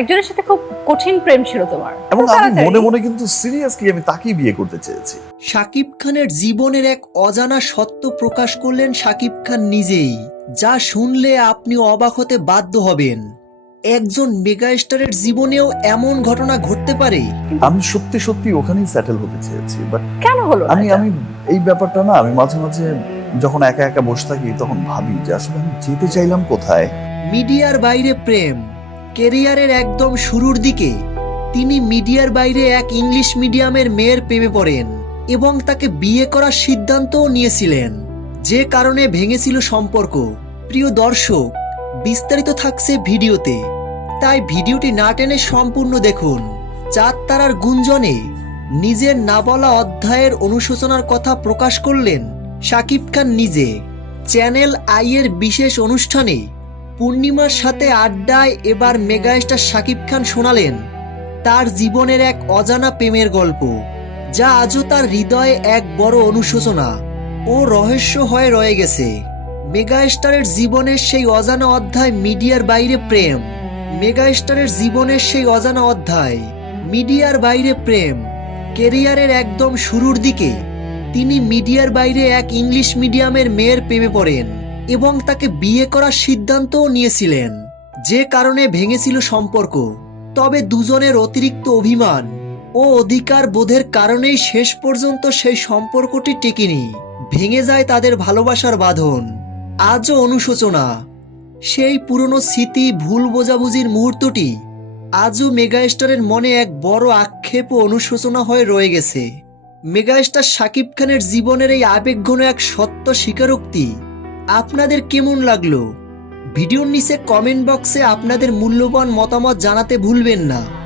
একজনের সাথে খুব কঠিন প্রেম ছিল তোমার, এবং এত আমি তাড়াতাড়ি? মনে মনে কিন্তু সিরিয়াসলি আমি তাকেই বিয়ে করতে চেয়েছি। শাকিব খানের জীবনের এক অজানা সত্য প্রকাশ করলেন শাকিব খান নিজেই, যা শুনলে আপনি অবাক হতে বাধ্য হবেন। একজন মেগাস্টারের জীবনেও এমন ঘটনা ঘটতে পারে? আমি সত্যি সত্যি ওখানেই সেটেল হতে চেয়েছি, বাট কেন হলো না আমি এটা? আমি এই ব্যাপারটা না, আমি মাঝে মাঝে যখন একা একা বসে থাকি তখন ভাবি যে আসলে আমি যেতে চাইলাম কোথায়। মিডিয়ার বাইরে প্রেম। কেরিয়ারের একদম শুরুর দিকে তিনি মিডিয়ার বাইরে এক ইংলিশ মিডিয়ামের মেয়ের প্রেমে পড়েন এবং তাকে বিয়ে করার সিদ্ধান্তও নিয়েছিলেন, যে কারণে ভেঙেছিল সম্পর্ক। প্রিয় দর্শক, বিস্তারিত থাকছে ভিডিওতে, তাই ভিডিওটি না টেনে সম্পূর্ণ দেখুন। চাঁদ তারার গুঞ্জনে নিজের না বলা অধ্যায়ের অনুশোচনার কথা প্রকাশ করলেন শাকিব খান নিজে। চ্যানেল আই এর বিশেষ অনুষ্ঠানে পূর্ণিমার সাথে আড্ডায় এবার মেগাস্টার শাকিব খান শোনালেন তার জীবনের এক অজানা প্রেমের গল্প, যা আজও তার হৃদয়ে এক বড় অনুশোচনা ও রহস্য হয়ে রয়ে গেছে। মেগাস্টারের জীবনের সেই অজানা অধ্যায় মিডিয়ার বাইরে প্রেম। মেগাস্টারের জীবনের সেই অজানা অধ্যায় মিডিয়ার বাইরে প্রেম। কেরিয়ারের একদম শুরুর দিকে তিনি মিডিয়ার বাইরে এক ইংলিশ মিডিয়ামের মেয়ের প্রেমে পড়েন এবং তাকে বিয়ে করার সিদ্ধান্তও নিয়েছিলেন, যে কারণে ভেঙেছিল সম্পর্ক। তবে দুজনের অতিরিক্ত অভিমান ও অধিকার বোধের কারণেই শেষ পর্যন্ত সেই সম্পর্কটি টেকেনি, ভেঙে যায় তাদের ভালোবাসার বাঁধন। আজও অনুশোচনা, সেই পুরনো স্মৃতি, ভুল বোঝাবুঝির মুহূর্তটি আজও মেগাস্টারের মনে এক বড় আক্ষেপ ও অনুশোচনা হয়ে রয়ে গেছে। মেগাস্টার শাকিব খানের জীবনের এই আবেগঘন এক সত্য স্বীকারোক্তি আপনাদের কেমন লাগলো? ভিডিওর নিচে কমেন্ট বক্সে আপনাদের মূল্যবান মতামত জানাতে ভুলবেন না।